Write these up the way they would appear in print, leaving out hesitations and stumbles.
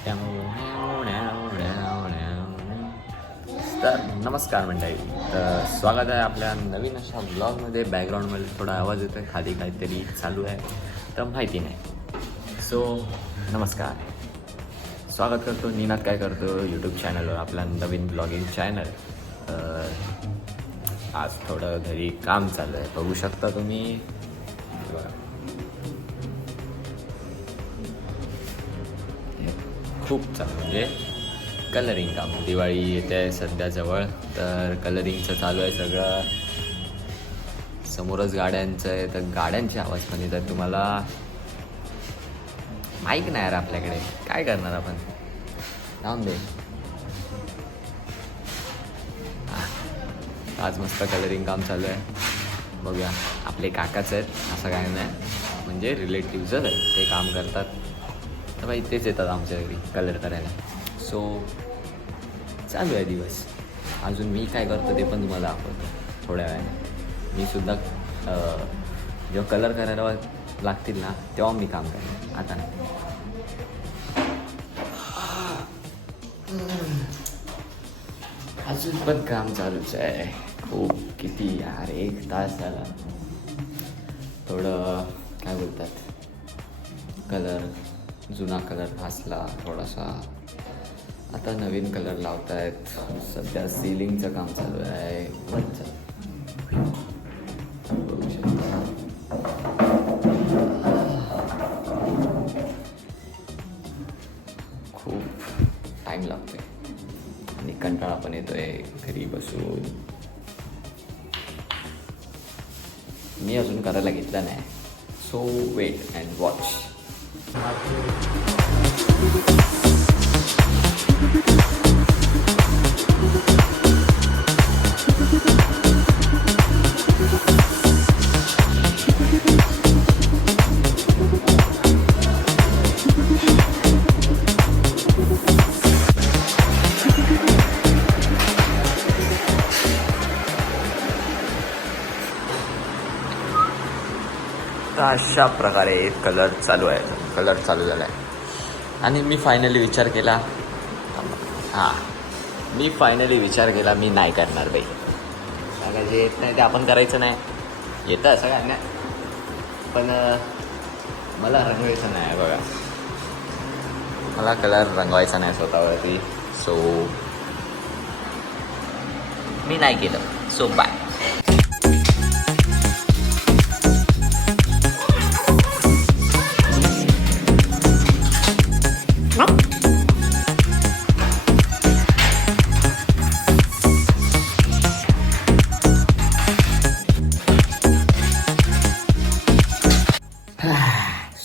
तर नमस्कार मंडळी, तर स्वागत आहे आपल्या नवीन अशा ब्लॉगमध्ये. बॅकग्राऊंडमध्ये थोडा आवाज येतो आहे, खाली काहीतरी चालू आहे तर माहिती नाही. सो नमस्कार, स्वागत करतो. निनाद काय करतो यूट्यूब चॅनलवर, आपला नवीन ब्लॉगिंग चॅनल. आज थोडं घरी काम चालू आहे, बघू शकता तुम्ही. खूप चालू म्हणजे कलरिंग काम. दिवाळी येते आहे सध्या जवळ, तर कलरिंगचं चालू आहे सगळं. समोरच गाड्यांचं आहे, तर गाड्यांची आवाज पण येतात तुम्हाला. माईक नाही यार आपल्याकडे, काय करणार आपण, जाऊन दे. आज मस्त कलरिंग काम चालू आहे, बघूया. आपले काकाच आहेत असं काय नाही, म्हणजे रिलेटिव्हजच आहेत, ते काम करतात. तर बाई तेच येतात आमच्या घरी कलर करायला. सो चालू आहे दिवस. अजून मी काय करतो ते पण तुम्हाला दाखवतो थोड्या वेळाने. मी सुद्धा जेव्हा कलर करायला लागतील ना तेव्हा मी काम करेन, आता नाही. अजून पण काम चालूच आहे खूप. किती यार, 1 तास झाला. थोडं काय बोलतात, कलर जुना कलर घासला थोडासा, आता नवीन कलर लावत आहेत. सध्या सिलिंगचं काम चालू आहे वरचं, बघू शकता. खूप टाईम लागतोय आणि कंटाळा पण येतोय घरी बसून. मी अजून करायला घेतला नाही. So wait and watch. तर अशा प्रकारे कलर चालू आहे, कलर चालू झाला आहे. आणि मी फायनली विचार केला, मी नाही करणार बाई. सगळं जे येत नाही ते आपण करायचं नाही. येतं असं काय नाही, पण मला रंगवायचं नाही बघा. मला कलर रंगवायचा नाही स्वतःवरती. सो मी नाही केलं. So bye.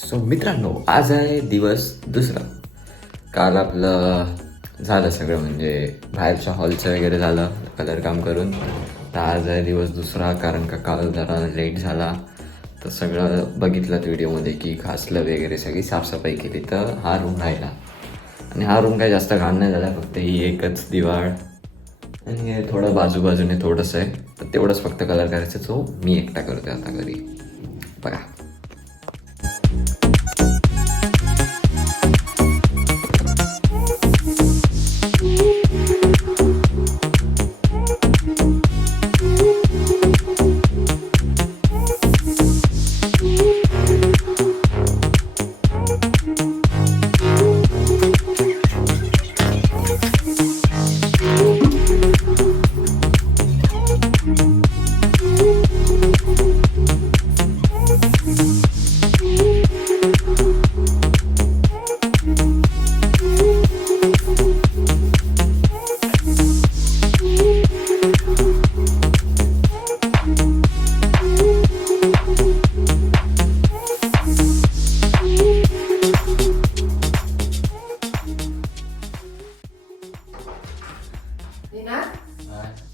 सो मित्रांनो, आज आहे दिवस दुसरा. काल आपलं झालं सगळं, म्हणजे बाहेरच्या हॉलचं वगैरे झालं कलर काम करून. तर आज आहे दिवस दुसरा, कारण का काल जरा लेट झाला. तर सगळं बघितलं व्हिडिओमध्ये की घासलं वगैरे, सगळी साफसफाई केली. तर हा रूम राहिला, आणि हा रूम काही जास्त घाण नाही झाला, फक्त ही एकच दिवाळ आणि हे थोडं बाजूबाजूने थोडंसं आहे. तर तेवढंच फक्त कलर करायचं, जो मी एकटा करतोय आता घरी. बघा.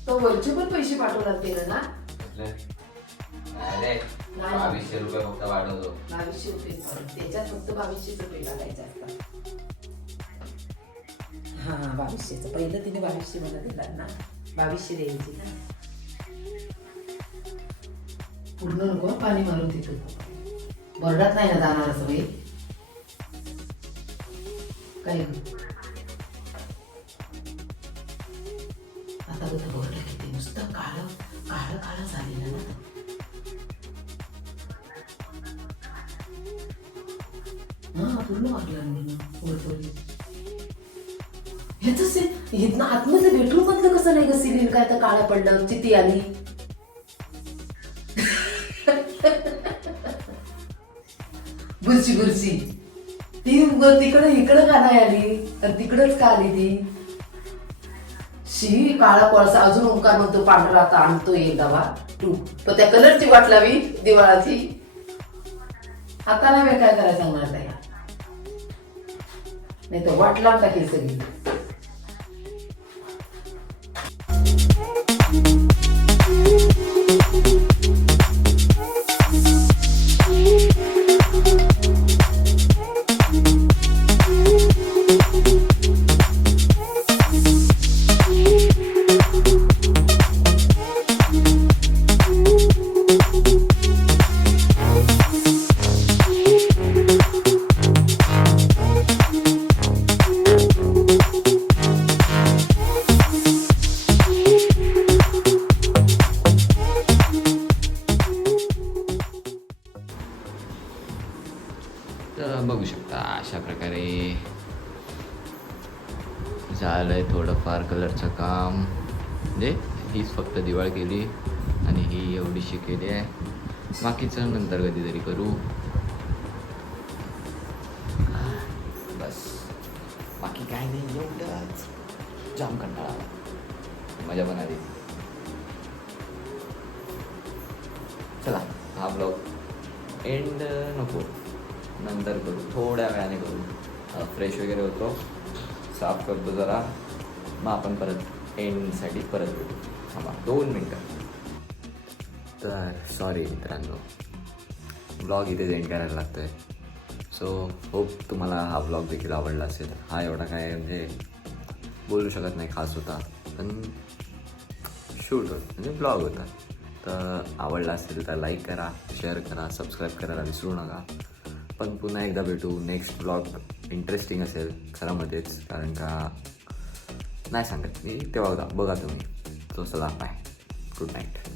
तो वरचे पण पैसे पाठवणार केलं ना. अरे 2200 रुपये फक्त वाढवतो. 2200 रुपये, त्याच्यात फक्त 2200 रुपये टाकायचे असतात. हा 2200चं पहिलं तिने 2200 मला दिला ना, 2200 द्यायची ना. पूर्ण नको पाणी मारून तिथं बरडात नाही ना जाणार असं बाई. काय ग? आता बघ बघ किती नुसतं काळं काळं काळं झालेलं ना. हा पूर्ण वाटलं ह्याच इथनं आतमधलं बेडरूम मधलं कसं नाही ग सिलिंग काय तर काळं पडलं चिती आली. बुरशी बुरशी ती तिकडं इकडं का नाही आली आणि तिकडच का आली ती. शी काळा कोळसा अजून ओंकार म्हणतो पांढरा आता आणतो एकदा वा तू पण त्या कलरची वाट लावी दिवाळाची. आता नाही वेळ काय करायला सांगणार त्या नाही तर वाट लावून टाकेल सगळी. तर बघू शकता अशा प्रकारे झालंय थोडंफार कलरचं काम. म्हणजे हीच फक्त दिवाळ केली आणि ही एवढीशी केली आहे. बाकीचं नंतर कधीतरी करू. बस बाकी काय नाही, एवढंच. जाम कंटाळा आला, मजा पण आली. चला हा ब्लॉग एंड नको, नंतर करू, थोड्या वेळाने करू. फ्रेश वगैरे होतो, साफ करतो जरा, मग आपण परत एंडसाठी परत भेटू. थांबा 2 मिनटं. तर सॉरी मित्रांनो, ब्लॉग इथेच एंड करायला लागतो आहे. सो होप तुम्हाला हा ब्लॉग देखील आवडला असेल. हा एवढा काय म्हणजे बोलू शकत नाही खास होता, पण शूट होता म्हणजे ब्लॉग होता. तर आवडला असेल तर लाईक करा, शेअर करा, सबस्क्राईब करायला विसरू नका. पण पुन्हा एकदा भेटू. नेक्स्ट ब्लॉग इंटरेस्टिंग असेल खरामध्येच, कारण का नाही सांगत मी, तेव्हा बघा तुम्ही. तो चला बाय, गुड नाईट.